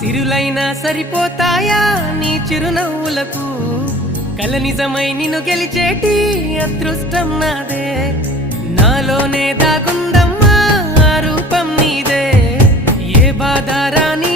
సిరులైనా సరిపోతాయా నీ చిరునవ్వులకు కల నిజమై నిన్ను గెలిచేటి అదృష్టం నాదే నాలోనే దాగుందమ్మా ఆ రూపం నీదే ఏ బాధ రాని